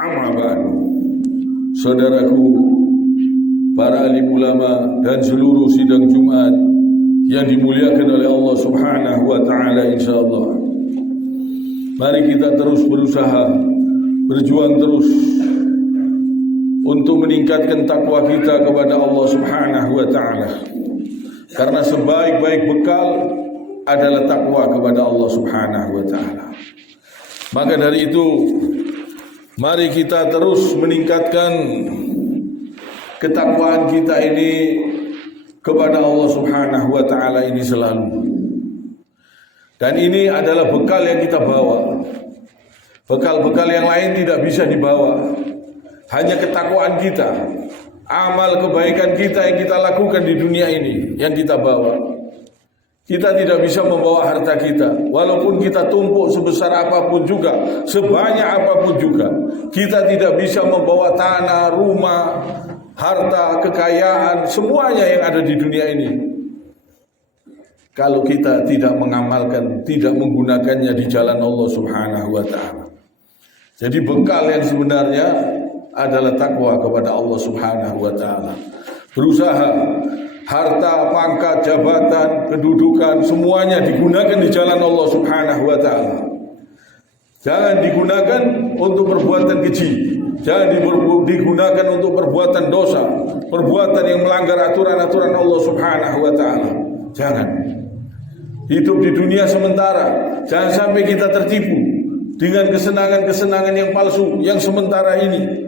Amma ba'du. Saudaraku, para alim ulama dan seluruh sidang Jumat yang dimuliakan oleh Allah Subhanahu wa taala, insyaallah. Mari kita terus berusaha, berjuang terus untuk meningkatkan takwa kita kepada Allah Subhanahu wa taala. Karena sebaik-baik bekal adalah takwa kepada Allah Subhanahu wa taala. Maka dari itu, mari kita terus meningkatkan ketakwaan kita ini kepada Allah Subhanahu wa taala ini selalu. Dan ini adalah bekal yang kita bawa. Bekal-bekal yang lain tidak bisa dibawa. Hanya ketakwaan kita, amal kebaikan kita yang kita lakukan di dunia ini yang kita bawa. Kita tidak bisa membawa harta kita, walaupun kita tumpuk sebesar apapun juga, sebanyak apapun juga. Kita tidak bisa membawa tanah, rumah, harta, kekayaan, semuanya yang ada di dunia ini. Kalau kita tidak mengamalkan, tidak menggunakannya di jalan Allah Subhanahu wa taala. Jadi bekal yang sebenarnya adalah takwa kepada Allah Subhanahu wa taala. Berusaha harta, pangkat, jabatan, kedudukan, semuanya digunakan di jalan Allah Subhanahu wa taala. Jangan digunakan untuk perbuatan keji. Jangan digunakan untuk perbuatan dosa, perbuatan yang melanggar aturan-aturan Allah Subhanahu wa taala. Jangan. Hidup di dunia sementara. Jangan sampai kita tertipu dengan kesenangan-kesenangan yang palsu, yang sementara ini.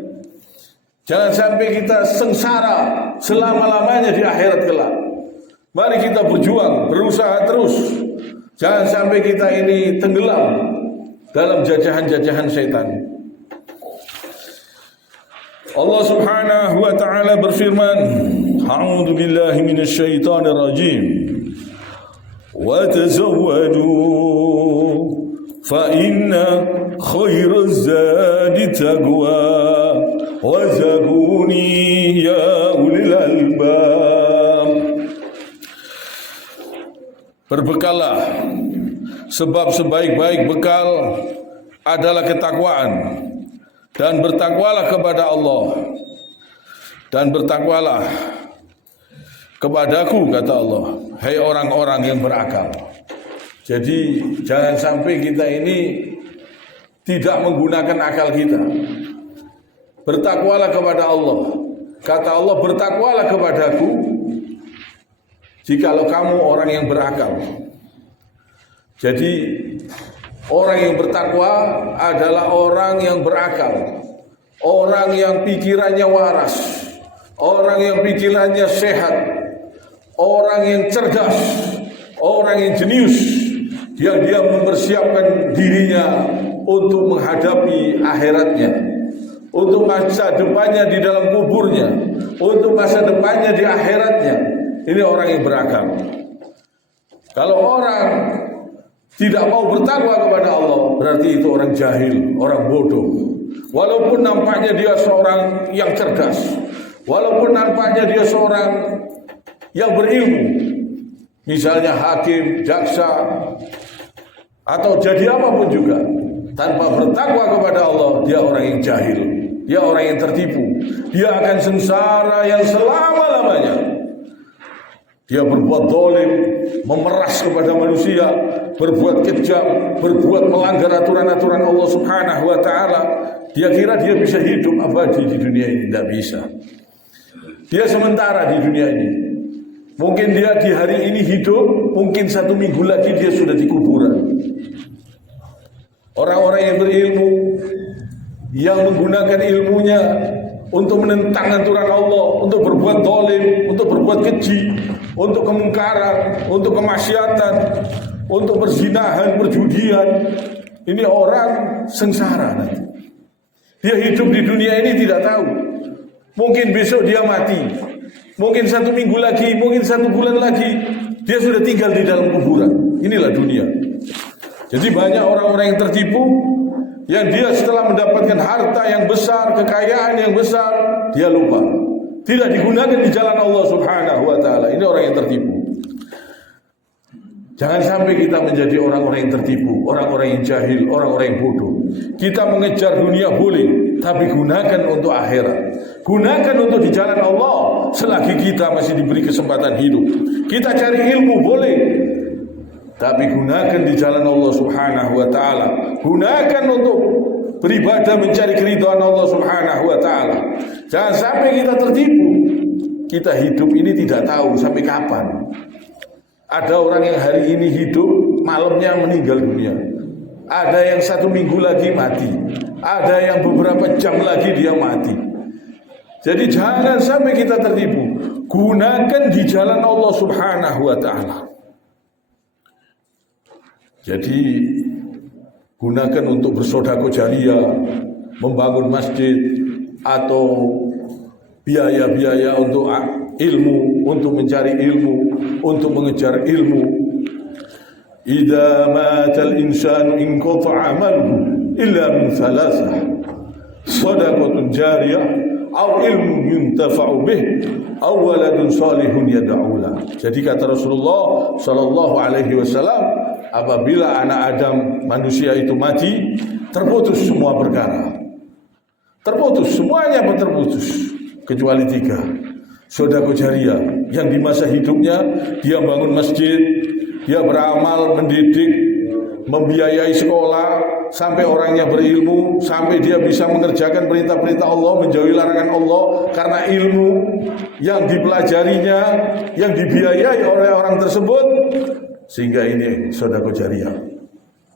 Jangan sampai kita sengsara selama-lamanya di akhirat kelak. Mari kita berjuang, berusaha terus. Jangan sampai kita ini tenggelam dalam jajahan-jajahan setan. Allah Subhanahu wa taala berfirman, "A'udzu billahi minasyaitonir rajim. Wa tazawwadu fa inna khairaz zadi taqwa." Wazabuni ya ulil albab. Berbekallah, sebab sebaik-baik bekal adalah ketakwaan. Dan bertakwalah kepada Allah. Dan bertakwalah kepadaku, kata Allah, hai orang-orang yang berakal. Jadi jangan sampai kita ini tidak menggunakan akal kita. Bertakwalah kepada Allah. Kata Allah, bertakwalah kepadaku jikalau kamu orang yang berakal. Jadi orang yang bertakwa adalah orang yang berakal, orang yang pikirannya waras, orang yang pikirannya sehat, orang yang cerdas, orang yang jenius, yang dia mempersiapkan dirinya untuk menghadapi akhiratnya, untuk masa depannya di dalam kuburnya, untuk masa depannya di akhiratnya. Ini orang yang berakal. Kalau orang tidak mau bertakwa kepada Allah, berarti itu orang jahil, orang bodoh. Walaupun nampaknya dia seorang yang cerdas, walaupun nampaknya dia seorang yang berilmu, misalnya hakim, jaksa, atau jadi apapun juga, tanpa bertakwa kepada Allah, dia orang yang jahil. Dia orang yang tertipu. Dia akan sengsara yang selama-lamanya. Dia berbuat zalim, memeras kepada manusia, berbuat kejam, berbuat melanggar aturan-aturan Allah Subhanahu wa taala. Dia kira dia bisa hidup abadi di dunia ini, tidak bisa. Dia sementara di dunia ini. Mungkin dia di hari ini hidup, mungkin 1 minggu lagi dia sudah di kuburan. Orang-orang yang berilmu, yang menggunakan ilmunya untuk menentang aturan Allah, untuk berbuat zalim, untuk berbuat keji, untuk kemungkaran, untuk kemaksiatan, untuk perzinahan, perjudian. Ini orang sengsara nanti. Dia hidup di dunia ini tidak tahu. Mungkin besok dia mati. Mungkin 1 minggu lagi, mungkin 1 bulan lagi, dia sudah tinggal di dalam kuburan. Inilah dunia. Jadi banyak orang-orang yang tertipu, yang dia setelah mendapatkan harta yang besar, kekayaan yang besar, dia lupa. Tidak digunakan di jalan Allah Subhanahu wa taala. Ini orang yang tertipu. Jangan sampai kita menjadi orang-orang yang tertipu, orang-orang yang jahil, orang-orang yang bodoh. Kita mengejar dunia boleh, tapi gunakan untuk akhirat. Gunakan untuk di jalan Allah selagi kita masih diberi kesempatan hidup. Kita cari ilmu boleh, tapi gunakan di jalan Allah Subhanahu wa taala. Gunakan untuk beribadah mencari keridhaan Allah Subhanahu wa taala. Jangan sampai kita tertipu. Kita hidup ini tidak tahu sampai kapan. Ada orang yang hari ini hidup, malamnya meninggal dunia. Ada yang 1 minggu lagi mati. Ada yang beberapa jam lagi dia mati. Jadi jangan sampai kita tertipu. Gunakan di jalan Allah Subhanahu wa taala. Jadi gunakan untuk bersedekah jariah, membangun masjid, atau biaya-biaya untuk ilmu, untuk mencari ilmu, untuk mengejar ilmu. Idza matal insanu inqata'a 'amaluhu illa min thalathah, shadaqatun jariyah, aw ilmun yuntafa'u bih, aw waladun salihun yad'u lah. Jadi kata Rasulullah sallallahu alaihi wasallam, apabila anak Adam manusia itu mati, terputus semua perkara. Terputus, semuanya pun terputus kecuali 3. Sedekah jariah yang di masa hidupnya dia bangun masjid, dia beramal mendidik, membiayai sekolah sampai orangnya berilmu, sampai dia bisa mengerjakan perintah-perintah Allah, menjauhi larangan Allah karena ilmu yang dipelajarinya, yang dibiayai oleh orang tersebut, sehingga ini sedekah jariah.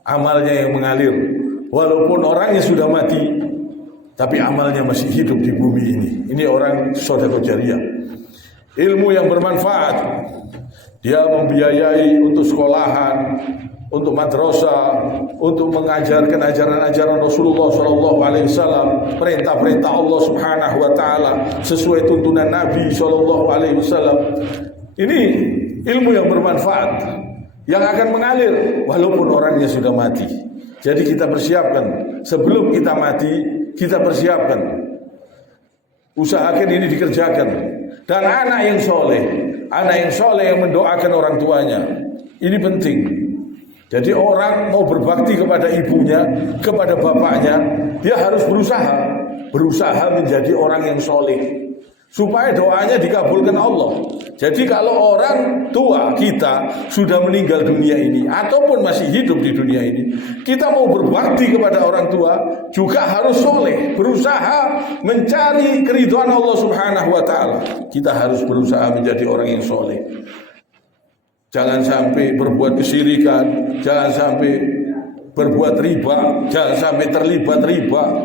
Amalnya yang mengalir walaupun orangnya sudah mati, tapi amalnya masih hidup di bumi ini. Ini orang sedekah jariah. Ilmu yang bermanfaat, dia membiayai untuk sekolahan, untuk madrasah, untuk mengajarkan ajaran-ajaran Rasulullah SAW, perintah-perintah Allah Subhanahu wa taala sesuai tuntunan Nabi SAW. Ini ilmu yang bermanfaat yang akan mengalir walaupun orangnya sudah mati. Jadi kita persiapkan sebelum kita mati, kita persiapkan, usahakan ini dikerjakan. Dan anak yang soleh yang mendoakan orang tuanya, ini penting. Jadi orang mau berbakti kepada ibunya, kepada bapaknya, dia harus berusaha menjadi orang yang soleh, supaya doanya dikabulkan Allah. Jadi kalau orang tua kita sudah meninggal dunia ini ataupun masih hidup di dunia ini, kita mau berbakti kepada orang tua juga harus soleh, berusaha mencari keridhaan Allah Subhanahu wa taala. Kita harus berusaha menjadi orang yang soleh. Jangan sampai berbuat kesyirikan, jangan sampai berbuat riba, jangan sampai terlibat riba,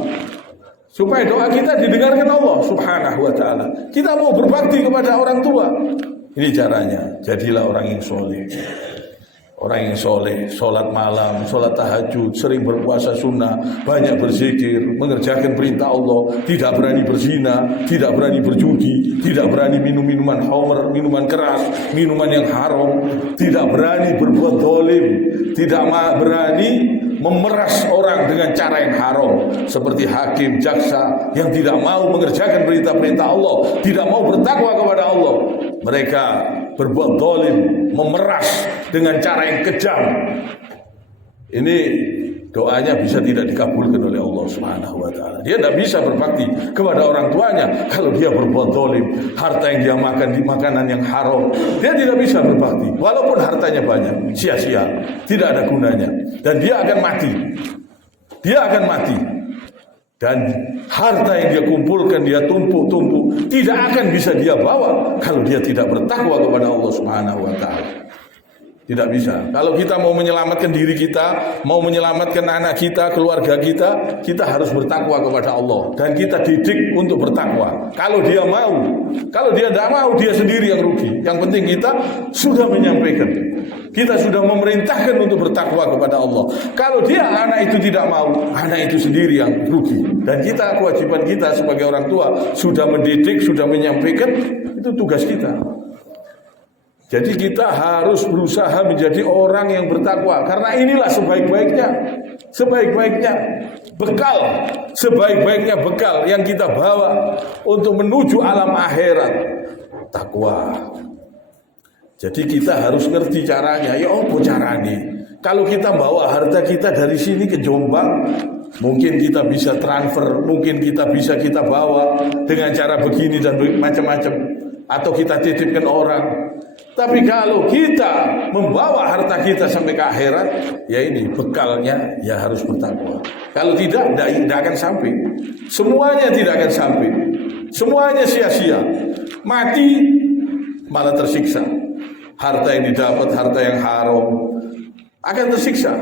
supaya doa kita didengarkan Allah Subhanahu wa taala. Kita mau berbakti kepada orang tua. Ini caranya. Jadilah orang yang soleh. Orang yang soleh, sholat malam, sholat tahajud, sering berpuasa sunnah, banyak berzikir, mengerjakan perintah Allah, tidak berani berzina, tidak berani berjudi, tidak berani minum minuman khamr, minuman keras, minuman yang haram, tidak berani berbuat zalim, tidak berani memeras orang dengan cara yang haram, seperti hakim, jaksa yang tidak mau mengerjakan perintah-perintah Allah, tidak mau bertakwa kepada Allah. Mereka berbuat zalim, memeras dengan cara yang kejam. Ini doanya bisa tidak dikabulkan oleh Allah Subhanahu wa taala. Dia tidak bisa berbakti kepada orang tuanya kalau dia berbuat zalim, harta yang dia makan di makanan yang haram. Dia tidak bisa berbakti walaupun hartanya banyak, sia-sia, tidak ada gunanya, dan dia akan mati. Dia akan mati. Dan harta yang dia kumpulkan, dia tumpuk-tumpuk, tidak akan bisa dia bawa kalau dia tidak bertakwa kepada Allah Subhanahu wa taala. Tidak bisa. Kalau kita mau menyelamatkan diri kita, mau menyelamatkan anak kita, keluarga kita, kita harus bertakwa kepada Allah. Dan kita didik untuk bertakwa. Kalau dia mau, kalau dia tidak mau, dia sendiri yang rugi. Yang penting kita sudah menyampaikan. Kita sudah memerintahkan untuk bertakwa kepada Allah. Kalau dia anak itu tidak mau, anak itu sendiri yang rugi. Dan kita, kewajiban kita sebagai orang tua, sudah mendidik, sudah menyampaikan, itu tugas kita. Jadi kita harus berusaha menjadi orang yang bertakwa, karena inilah sebaik-baiknya bekal yang kita bawa untuk menuju alam akhirat, takwa. Jadi kita harus ngerti caranya. Ya apa caranya? Kalau kita bawa harta kita dari sini ke Jombang, mungkin kita bisa transfer, mungkin kita bawa dengan cara begini dan macam-macam, atau kita titipkan orang. Tapi kalau kita membawa harta kita sampai ke akhirat, ya ini bekalnya ya harus bertakwa. Kalau tidak akan sampai. Semuanya tidak akan sampai. Semuanya sia-sia. Mati malah tersiksa. Harta yang didapat, harta yang haram akan tersiksa.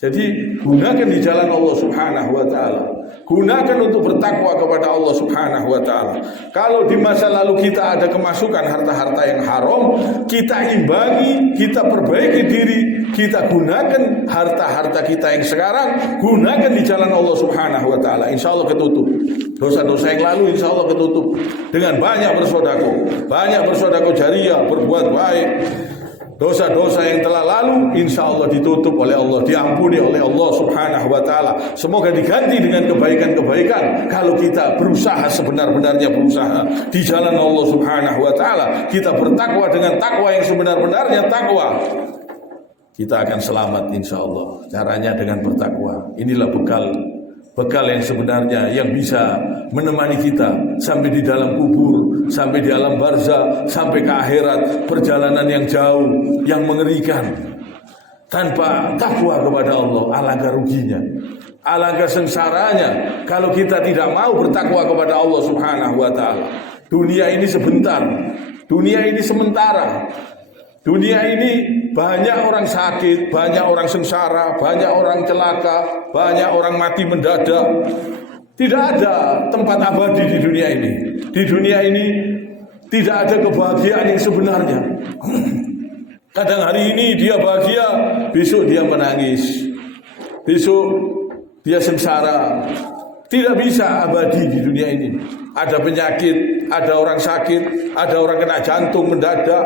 Jadi gunakan di jalan Allah Subhanahu wa taala. Gunakan untuk bertakwa kepada Allah Subhanahu wa taala. Kalau di masa lalu kita ada kemasukan harta-harta yang haram, kita imbangi, kita perbaiki diri, kita gunakan harta-harta kita yang sekarang, gunakan di jalan Allah Subhanahu wa taala. Insyaallah ketutup. Dosa-dosa yang lalu insyaallah ketutup dengan banyak bersedekah jariah, berbuat baik. Dosa-dosa yang telah lalu insya Allah ditutup oleh Allah, diampuni oleh Allah Subhanahu wa taala. Semoga diganti dengan kebaikan-kebaikan. Kalau kita berusaha sebenar-benarnya berusaha di jalan Allah Subhanahu wa taala, kita bertakwa dengan takwa yang sebenar-benarnya takwa, kita akan selamat insya Allah. Caranya dengan bertakwa. Inilah bekal yang sebenarnya yang bisa menemani kita sampai di dalam kubur, sampai di alam barzah, sampai ke akhirat. Perjalanan yang jauh, yang mengerikan. Tanpa takwa kepada Allah, alangkah ruginya, alangkah sengsaranya kalau kita tidak mau bertakwa kepada Allah Subhanahu wa taala. Dunia ini sebentar, dunia ini sementara. Dunia ini banyak orang sakit, banyak orang sengsara, banyak orang celaka, banyak orang mati mendadak. Tidak ada tempat abadi di dunia ini. Di dunia ini tidak ada kebahagiaan yang sebenarnya. Kadang hari ini dia bahagia, besok dia menangis, besok dia sengsara. Tidak bisa abadi di dunia ini. Ada penyakit, ada orang sakit, ada orang kena jantung mendadak,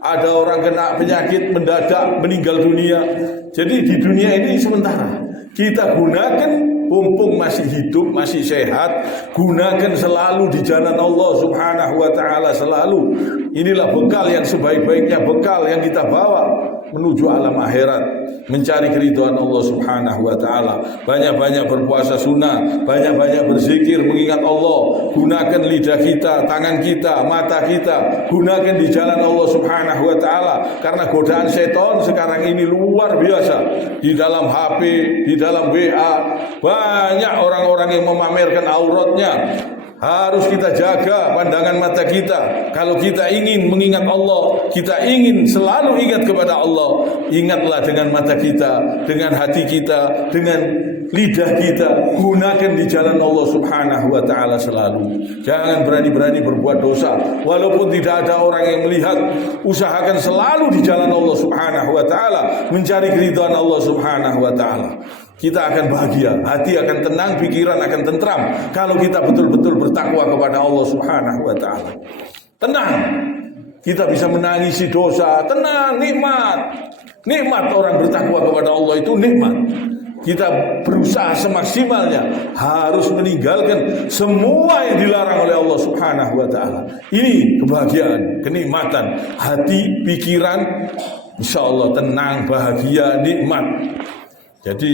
ada orang kena penyakit mendadak meninggal dunia. Jadi di dunia ini sementara. Kita gunakan mumpung masih hidup, masih sehat, gunakan selalu di jalan Allah Subhanahu wa taala selalu. Inilah bekal yang sebaik-baiknya bekal yang kita bawa menuju alam akhirat, mencari keridhaan Allah Subhanahu wa taala. Banyak-banyak berpuasa sunnah, banyak-banyak berzikir mengingat Allah. Gunakan lidah kita, tangan kita, mata kita, gunakan di jalan Allah Subhanahu wa taala, karena godaan setan sekarang ini luar biasa. Di dalam HP, di dalam WA, banyak orang-orang yang memamerkan auratnya. Harus kita jaga pandangan mata kita. Kalau kita ingin mengingat Allah, kita ingin selalu ingat kepada Allah, ingatlah dengan mata kita, dengan hati kita, dengan lidah kita. Gunakan di jalan Allah Subhanahu wa taala selalu. Jangan berani-berani berbuat dosa walaupun tidak ada orang yang melihat. Usahakan selalu di jalan Allah Subhanahu wa taala, mencari keridhaan Allah Subhanahu wa taala. Kita akan bahagia, hati akan tenang, pikiran akan tentram kalau kita betul-betul bertakwa kepada Allah Subhanahu wa taala. Tenang, kita bisa menangisi dosa, tenang, nikmat. Nikmat orang bertakwa kepada Allah itu nikmat. Kita berusaha semaksimalnya harus meninggalkan semua yang dilarang oleh Allah Subhanahu wa taala. Ini kebahagiaan, kenikmatan hati, pikiran, insyaallah tenang, bahagia, nikmat. Jadi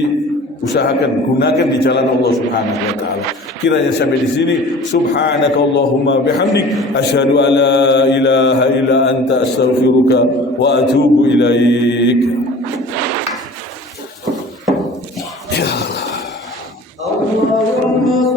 usahakan gunakan di jalan Allah Subhanahu wa taala. Kiranya sampai di sini. Subhanakallahumma bihamdik asyhadu an la ilaha illa anta astaghfiruka wa atubu ilaik. Ya Allah. Allahumma